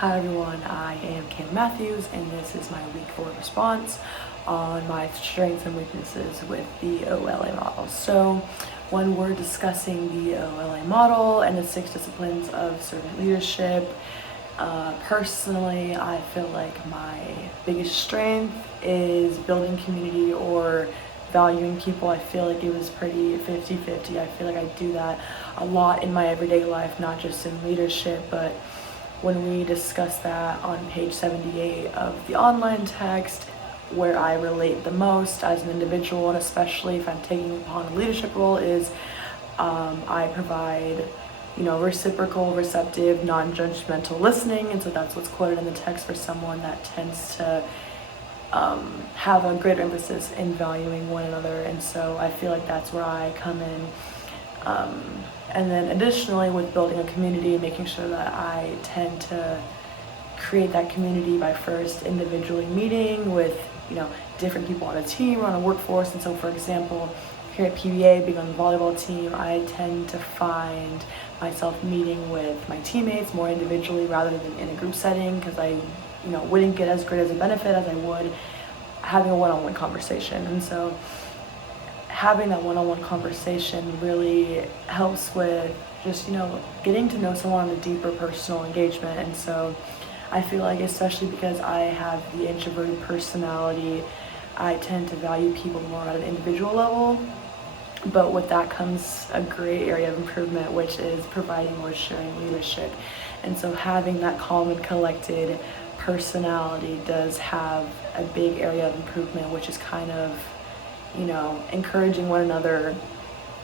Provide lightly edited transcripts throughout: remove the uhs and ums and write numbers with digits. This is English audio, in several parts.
Hi everyone, I am Kim Matthews and this is my week 4 response on my strengths and weaknesses with the OLA model. So when we're discussing the OLA model and the 6 disciplines of servant leadership, personally I feel like my biggest strength is building community or valuing people. I feel like it was pretty 50-50. I feel like I do that a lot in my everyday life, not just in leadership, but when we discuss that on page 78 of the online text, where I relate the most as an individual, and especially if I'm taking upon a leadership role, is I provide, reciprocal, receptive, non-judgmental listening. And so that's what's quoted in the text for someone that tends to have a greater emphasis in valuing one another. And so I feel like that's where I come in. And then additionally, with building a community, making sure that I tend to create that community by first individually meeting with, different people on a team or on a workforce. And so, for example, here at PBA, being on the volleyball team, I tend to find myself meeting with my teammates more individually rather than in a group setting, because I, wouldn't get as great as a benefit as I would having a one-on-one conversation. And so having that one-on-one conversation really helps with just, getting to know someone on a deeper personal engagement. And so I feel like, especially because I have the introverted personality, I tend to value people more at an individual level. But with that comes a great area of improvement, which is providing more sharing leadership. And so having that calm and collected personality does have a big area of improvement, which is kind of encouraging one another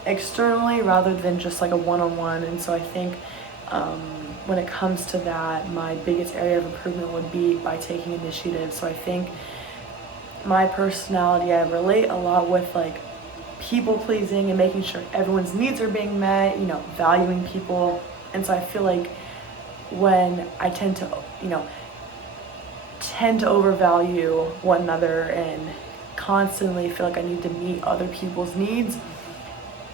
externally rather than just like a one-on-one. And so I think when it comes to that, my biggest area of improvement would be by taking initiative. So I think my personality, I relate a lot with like people pleasing and making sure everyone's needs are being met, valuing people. And so I feel like when I tend to overvalue one another and constantly feel like I need to meet other people's needs,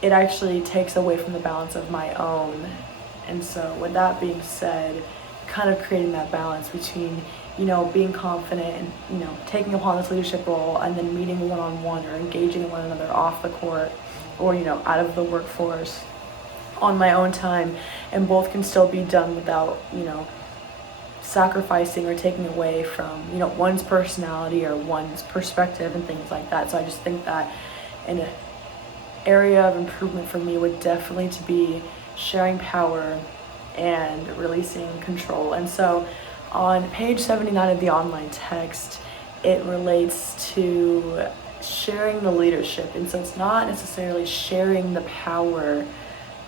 it actually takes away from the balance of my own. And so with that being said, kind of creating that balance between, being confident and, taking upon this leadership role and then meeting one-on-one or engaging one another off the court or, out of the workforce on my own time, and both can still be done without, sacrificing or taking away from, one's personality or one's perspective and things like that. So I just think that an area of improvement for me would definitely to be sharing power and releasing control. And so on page 79 of the online text, it relates to sharing the leadership. And so it's not necessarily sharing the power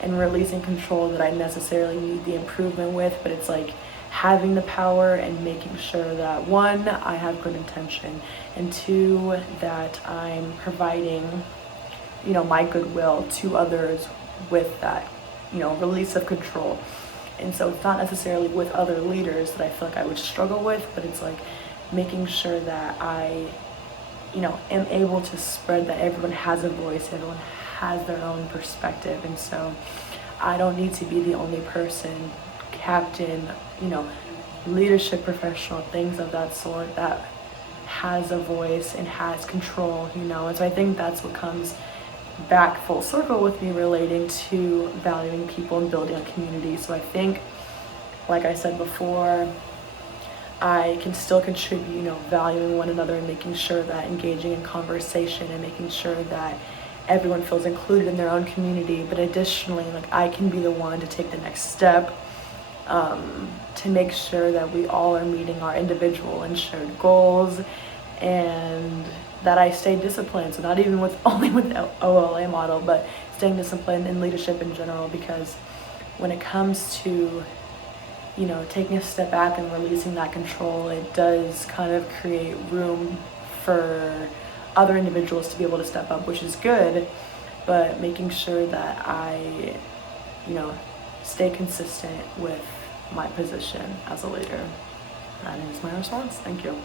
and releasing control that I necessarily need the improvement with, but it's like having the power and making sure that, one, I have good intention, and two, that I'm providing, my goodwill to others with that, release of control. And so it's not necessarily with other leaders that I feel like I would struggle with, but it's like making sure that I, am able to spread that everyone has a voice, everyone has their own perspective. And so I don't need to be the only person, captain, leadership professional, things of that sort, that has a voice and has control, and so I think that's what comes back full circle with me relating to valuing people and building a community. So I think, like I said before, I can still contribute, valuing one another and making sure that engaging in conversation and making sure that everyone feels included in their own community. But additionally, like, I can be the one to take the next step to make sure that we all are meeting our individual and shared goals, and that I stay disciplined. So not even only with the OLA model, but staying disciplined in leadership in general, because when it comes to, taking a step back and releasing that control, it does kind of create room for other individuals to be able to step up, which is good, but making sure that I, stay consistent with my position as a leader. That is my response. Thank you.